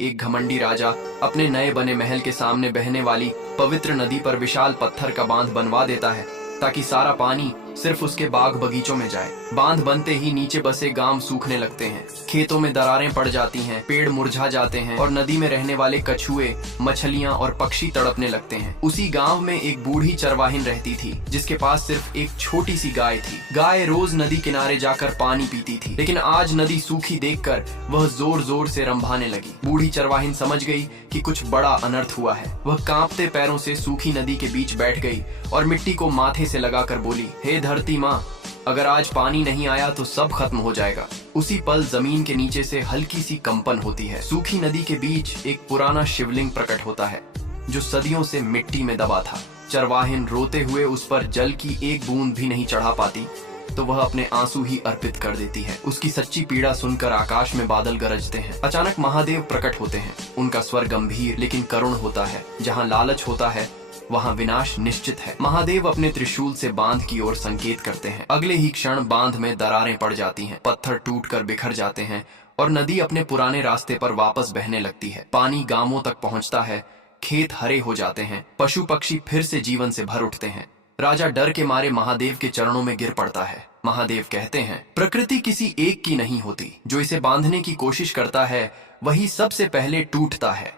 एक घमंडी राजा अपने नए बने महल के सामने बहने वाली पवित्र नदी पर विशाल पत्थर का बांध बनवा देता है ताकि सारा पानी सिर्फ उसके बाग बगीचों में जाए। बांध बनते ही नीचे बसे गांव सूखने लगते हैं, खेतों में दरारें पड़ जाती हैं, पेड़ मुरझा जाते हैं और नदी में रहने वाले कछुए, मछलियां और पक्षी तड़पने लगते हैं। उसी गांव में एक बूढ़ी चरवाहिन रहती थी जिसके पास सिर्फ एक छोटी सी गाय थी। गाय रोज नदी किनारे जाकर पानी पीती थी, लेकिन आज नदी सूखी देखकर वह जोर जोर से रंभाने लगी। बूढ़ी चरवाहिन समझ गई कि कुछ बड़ा अनर्थ हुआ है। वह कांपते पैरों से सूखी नदी के बीच बैठ गई और मिट्टी को माथे से लगाकर बोली, हे धरती माँ, अगर आज पानी नहीं आया तो सब खत्म हो जाएगा। उसी पल जमीन के नीचे से हल्की सी कंपन होती है। सूखी नदी के बीच एक पुराना शिवलिंग प्रकट होता है जो सदियों से मिट्टी में दबा था। चरवाहिन रोते हुए उस पर जल की एक बूंद भी नहीं चढ़ा पाती तो वह अपने आंसू ही अर्पित कर देती है। उसकी सच्ची पीड़ा सुनकर आकाश में बादल गरजते हैं। अचानक महादेव प्रकट होते हैं। उनका स्वर गंभीर लेकिन करुण होता है। जहाँ लालच होता है वहाँ विनाश निश्चित है। महादेव अपने त्रिशूल से बांध की ओर संकेत करते हैं। अगले ही क्षण बांध में दरारें पड़ जाती हैं, पत्थर टूटकर बिखर जाते हैं और नदी अपने पुराने रास्ते पर वापस बहने लगती है। पानी गांवों तक पहुंचता है, खेत हरे हो जाते हैं, पशु पक्षी फिर से जीवन से भर उठते हैं। राजा डर के मारे महादेव के चरणों में गिर पड़ता है। महादेव कहते हैं, प्रकृति किसी एक की नहीं होती, जो इसे बांधने की कोशिश करता है वही सबसे पहले टूटता है।